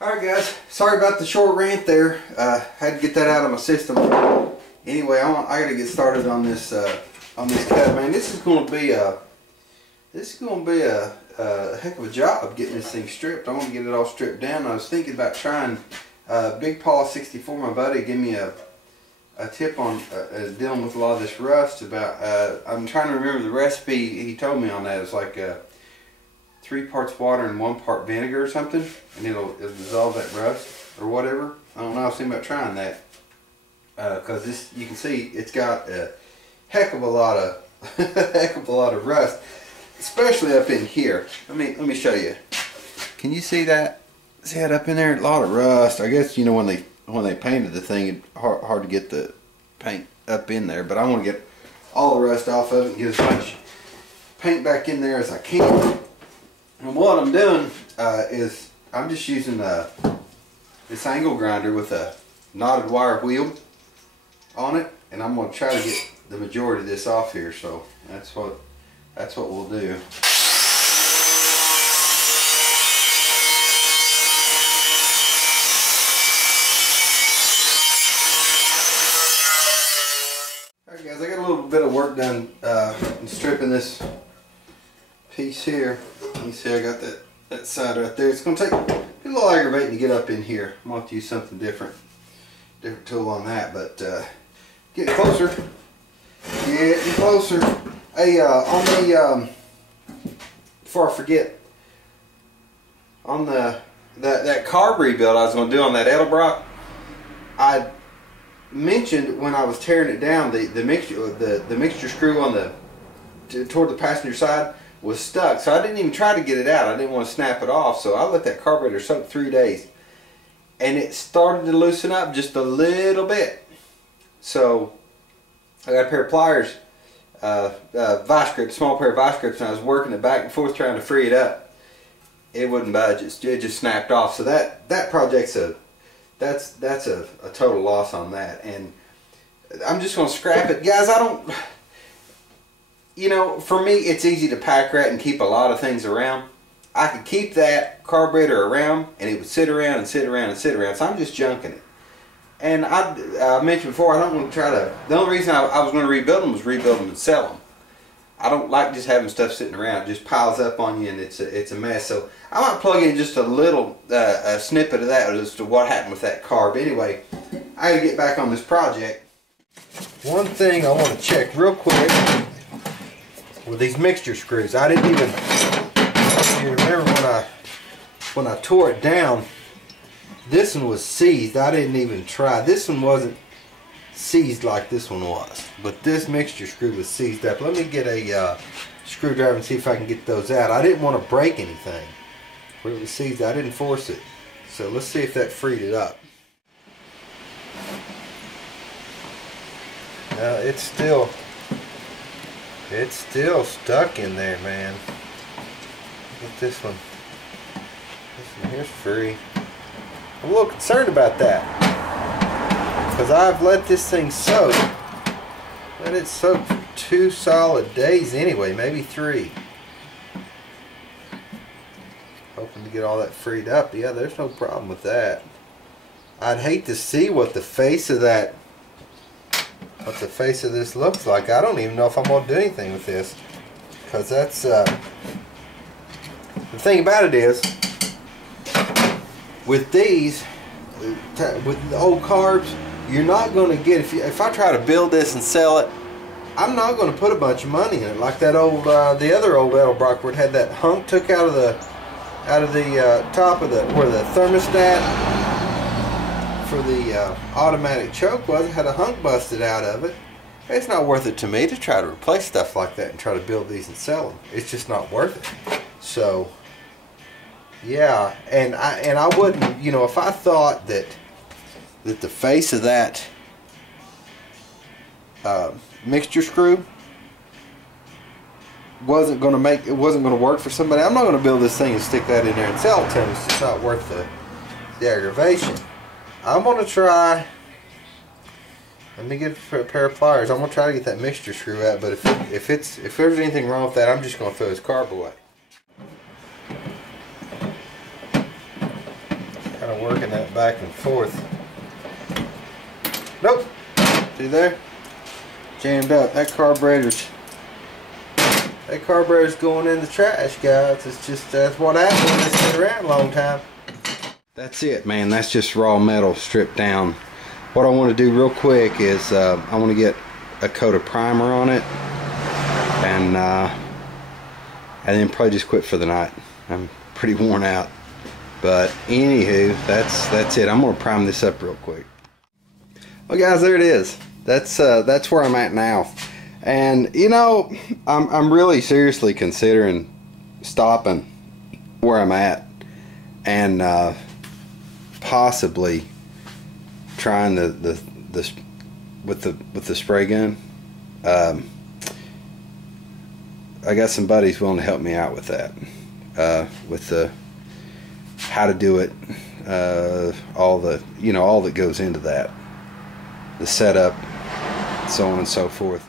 Alright guys, sorry about the short rant there. Had to get that out of my system. Anyway, I gotta get started on this cut, man. This is gonna be a heck of a job getting this thing stripped. I want to get it all stripped down. I was thinking about trying Big Paul 64, my buddy, gave me a tip on dealing with a lot of this rust. I'm trying to remember the recipe he told me on that. It's like 3 parts water and 1 part vinegar or something, and it'll dissolve that rust or whatever. I don't know. I was thinking about trying that because this, you can see, it's got a heck of a lot of rust, especially up in here. Let me show you. Can you see that? See that up in there? A lot of rust. I guess, you know, when they painted the thing, it's hard to get the paint up in there, but I want to get all the rust off of it and get as much paint back in there as I can. And what I'm doing is I'm just using this angle grinder with a knotted wire wheel on it, and I'm going to try to get the majority of this off here. So that's what we'll do. Alright guys, I got a little bit of work done in stripping this piece here. You see I got that side right there. It's going to take a little aggravating to get up in here. I'm going to have to use something different tool on that, but getting closer. Getting closer. Hey, on the before I forget, on that carb rebuild I was going to do on that Edelbrock, I mentioned when I was tearing it down, the mixture screw on toward the passenger side was stuck, so I didn't even try to get it out. I didn't want to snap it off, so I let that carburetor soak 3 days, and it started to loosen up just a little bit. So I got a pair of pliers, vice grips, small pair of vice grips, and I was working it back and forth trying to free it up. It wouldn't budge. It just snapped off. So that project's that's a total loss on that, and I'm just gonna scrap it, guys. I don't. You know, for me, it's easy to pack rat and keep a lot of things around. I could keep that carburetor around, and it would sit around and sit around and sit around. So I'm just junking it. And I mentioned before, I don't want to try to. The only reason I was going to rebuild them was rebuild them and sell them. I don't like just having stuff sitting around. It just piles up on you, and it's a mess. So I might plug in just a little a snippet of that as to what happened with that carb. Anyway, I got to get back on this project. One thing I want to check real quick with these mixture screws. I didn't even, you remember when I tore it down, this one was seized. I didn't even try. This one wasn't seized like this one was, but this mixture screw was seized up. Let me get a screwdriver and see if I can get those out. I didn't want to break anything where it was seized. I didn't force it, so let's see if that freed it up. Now it's still stuck in there, man. Get this one. This one here's free. I'm a little concerned about that, because I've let this thing soak. Let it soak for 2 solid days anyway, maybe 3. Hoping to get all that freed up. Yeah, there's no problem with that. I'd hate to see what the face of this looks like. I don't even know if I'm going to do anything with this, because that's the thing about it is, with these, with the old carbs, you're not going to get, if I try to build this and sell it, I'm not going to put a bunch of money in it like that old the other old Edelbrock where it had that hunk took out of the top of where the thermostat for the automatic choke was. It had a hunk busted out of it. It's not worth it to me to try to replace stuff like that and try to build these and sell them. It's just not worth it. So yeah, and I wouldn't, you know, if I thought that the face of that mixture screw wasn't going to work for somebody, I'm not going to build this thing and stick that in there and sell it to them. It's just not worth the aggravation. I'm going to try, let me get a pair of pliers. I'm going to try to get that mixture screw out, but if there's anything wrong with that, I'm just going to throw this carb away. kind of working that back and forth. Nope. See there? Jammed up. That carburetor's going in the trash, guys. It's just, that's what happens when they sit around a long time. That's it, man. That's just raw metal stripped down. What I want to do real quick is I want to get a coat of primer on it, and then probably just quit for the night. I'm pretty worn out. But anywho, that's it. I'm gonna prime this up real quick. Well, guys, there it is. That's where I'm at now. And you know, I'm really seriously considering stopping where I'm at and possibly trying the with the spray gun. I got some buddies willing to help me out with that, with the how to do it, all that goes into that, the setup, so on and so forth.